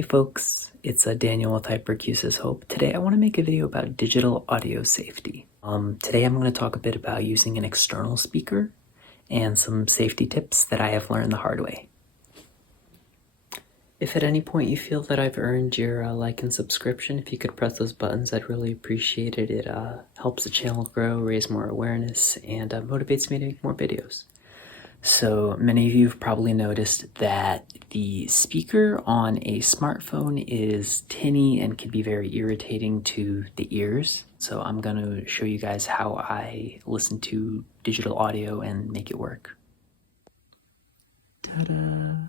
Hey folks, it's Daniel with Hyperacusis Hope. Today I want to make a video about digital audio safety. Today I'm going to talk a bit about using an external speaker and some safety tips that I have learned the hard way. If at any point you feel that I've earned your like and subscription, if you could press those buttons, I'd really appreciate it. It helps the channel grow, raise more awareness, and motivates me to make more videos. So many of you have probably noticed that the speaker on a smartphone is tinny and can be very irritating to the ears. So I'm going to show you guys how I listen to digital audio and make it work. Ta-da!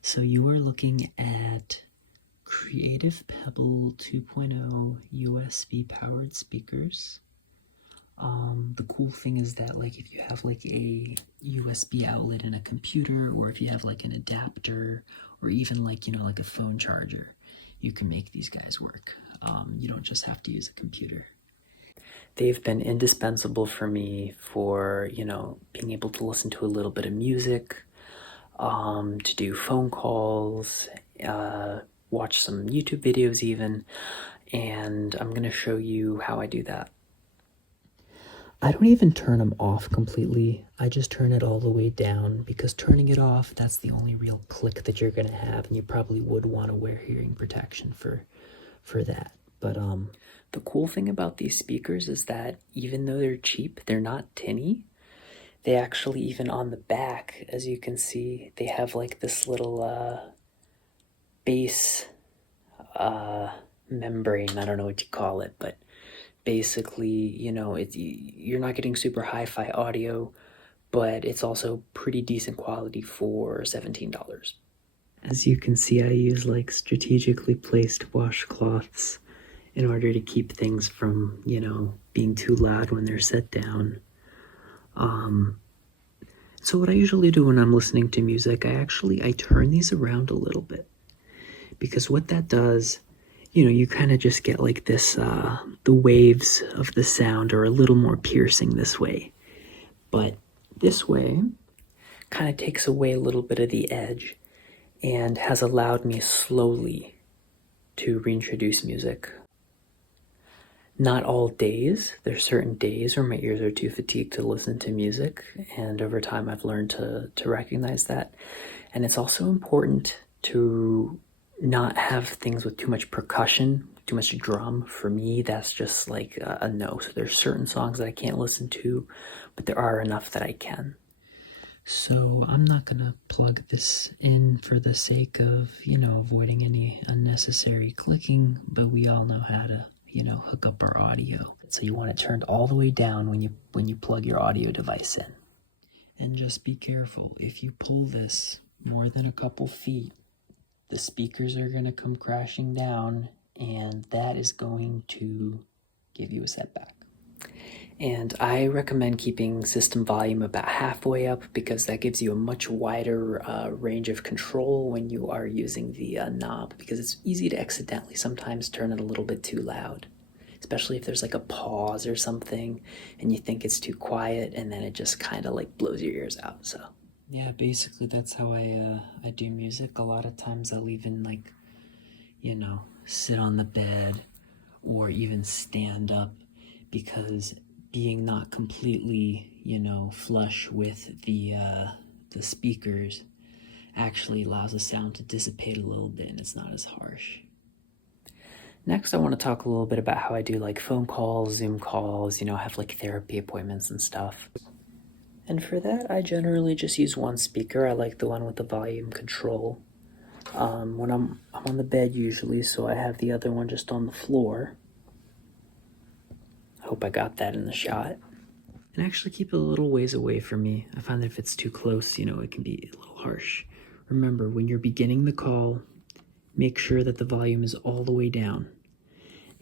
So you are looking at Creative Pebble 2.0 USB powered speakers. The cool thing is that, like, if you have like a USB outlet in a computer, or if you have like an adapter, or even like, like a phone charger, you can make these guys work. You don't just have to use a computer. They've been indispensable for me for, being able to listen to a little bit of music, to do phone calls, watch some YouTube videos even, and I'm going to show you how I do that. I don't even turn them off completely. I just turn it all the way down, because turning it off, that's the only real click that you're gonna have, and you probably would want to wear hearing protection for that. But the cool thing about these speakers is that even though they're cheap, they're not tinny. They actually, even on the back, as you can see, they have like this little base membrane. I don't know what you call it, but basically, you're not getting super hi-fi audio, but it's also pretty decent quality for $17. As you can see, I use like strategically placed washcloths in order to keep things from, being too loud when they're set down. So what I usually do when I'm listening to music, I turn these around a little bit, because what that does, you kind of just get like this, the waves of the sound are a little more piercing this way. But this way kind of takes away a little bit of the edge and has allowed me slowly to reintroduce music. Not all days. There's certain days where my ears are too fatigued to listen to music, and over time I've learned to recognize that. And it's also important to not have things with too much percussion, too much drum. For me, that's just like a no. So there's certain songs that I can't listen to, but there are enough that I can. So I'm not gonna plug this in for the sake of, avoiding any unnecessary clicking, but we all know how to, hook up our audio. So you want it turned all the way down when you plug your audio device in. And just be careful, if you pull this more than a couple feet, the speakers are going to come crashing down, and that is going to give you a setback. And I recommend keeping system volume about halfway up, because that gives you a much wider range of control when you are using the knob, because it's easy to accidentally sometimes turn it a little bit too loud, especially if there's like a pause or something and you think it's too quiet, and then it just kind of like blows your ears out. So yeah, basically that's how I do music. A lot of times I'll even like, sit on the bed or even stand up, because being not completely, flush with the speakers actually allows the sound to dissipate a little bit, and it's not as harsh. Next, I want to talk a little bit about how I do like phone calls, Zoom calls, have like therapy appointments and stuff. And for that, I generally just use one speaker. I like the one with the volume control. When I'm on the bed usually, so I have the other one just on the floor. I hope I got that in the shot. And actually keep it a little ways away from me. I find that if it's too close, it can be a little harsh. Remember, when you're beginning the call, make sure that the volume is all the way down.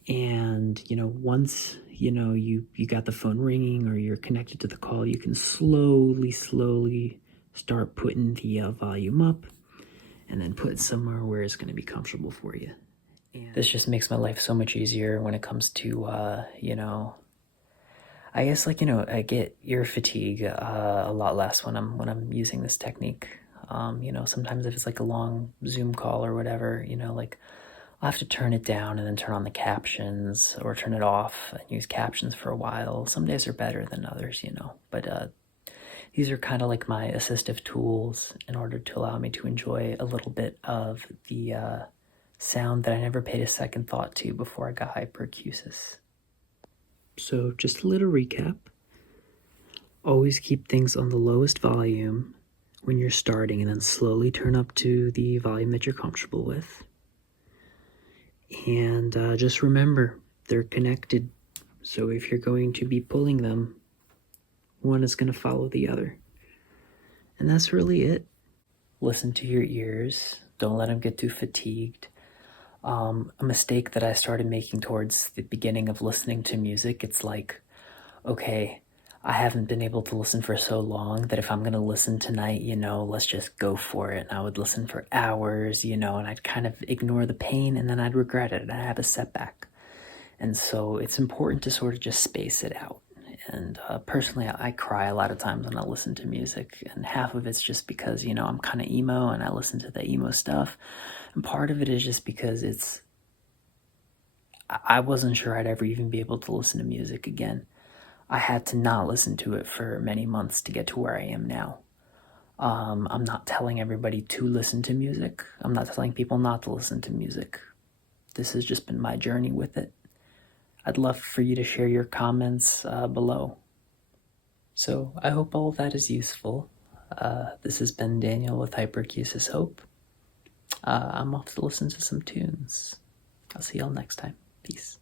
And, once, you got the phone ringing or you're connected to the call, you can slowly start putting the volume up, and then put it somewhere where it's going to be comfortable for you. And this just makes my life so much easier when it comes to, I guess, like, I get ear fatigue a lot less when I'm using this technique. Sometimes if it's like a long Zoom call or whatever, like I'll have to turn it down and then turn on the captions or turn it off and use captions for a while. Some days are better than others, but these are kind of like my assistive tools in order to allow me to enjoy a little bit of the sound that I never paid a second thought to before I got hyperacusis. So just a little recap. Always keep things on the lowest volume when you're starting and then slowly turn up to the volume that you're comfortable with. And just remember, they're connected. So if you're going to be pulling them, one is going to follow the other. And that's really it. Listen to your ears. Don't let them get too fatigued. A mistake that I started making towards the beginning of listening to music, it's like, okay, I haven't been able to listen for so long that if I'm going to listen tonight, let's just go for it. And I would listen for hours, and I'd kind of ignore the pain and then I'd regret it and I'd have a setback. And so it's important to sort of just space it out. And personally, I cry a lot of times when I listen to music, and half of it's just because, I'm kind of emo and I listen to the emo stuff. And part of it is just because I wasn't sure I'd ever even be able to listen to music again. I had to not listen to it for many months to get to where I am now. I'm not telling everybody to listen to music. I'm not telling people not to listen to music. This has just been my journey with it. I'd love for you to share your comments below. So I hope all of that is useful. This has been Daniel with Hyperacusis Hope. I'm off to listen to some tunes. I'll see y'all next time. Peace.